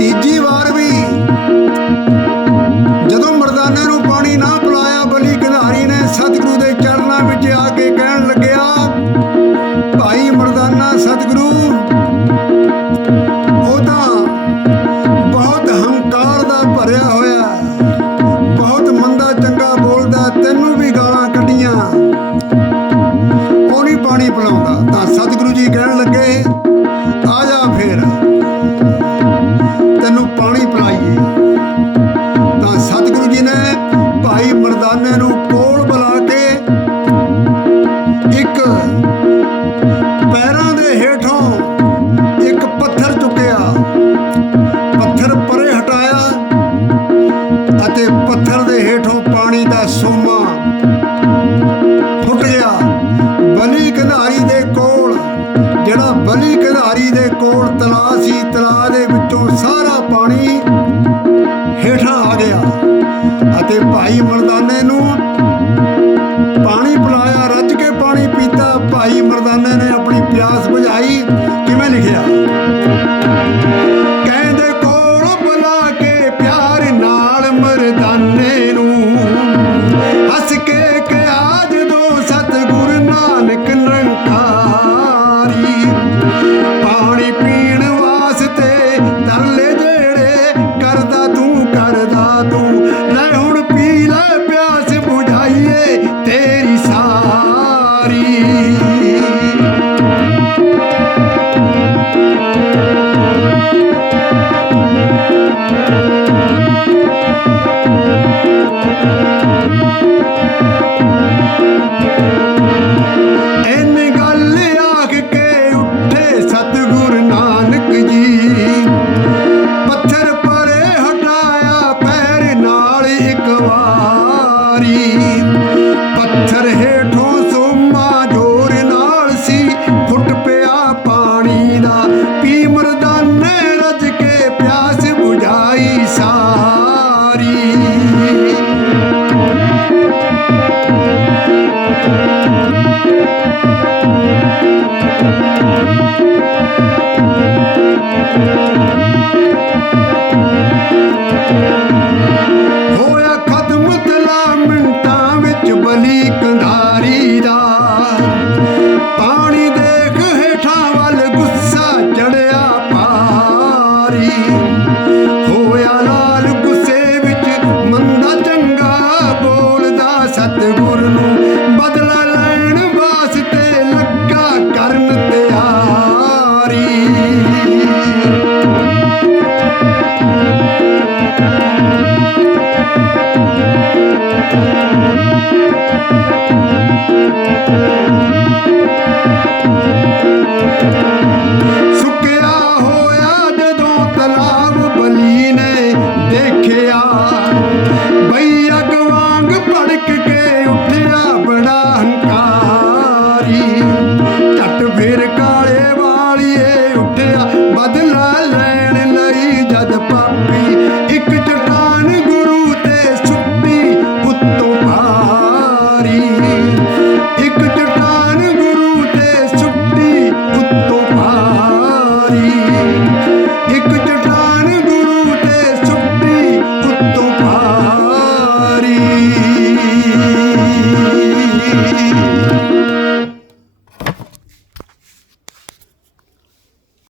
You. ਭਾਈ ਮਰਦਾਨੇ ਨੇ ਆਪਣੀ ਪਿਆਸ ਬੁਝਾਈ ਕਿਵੇਂ ਲਿਖਿਆ? Oh, Who are all? You could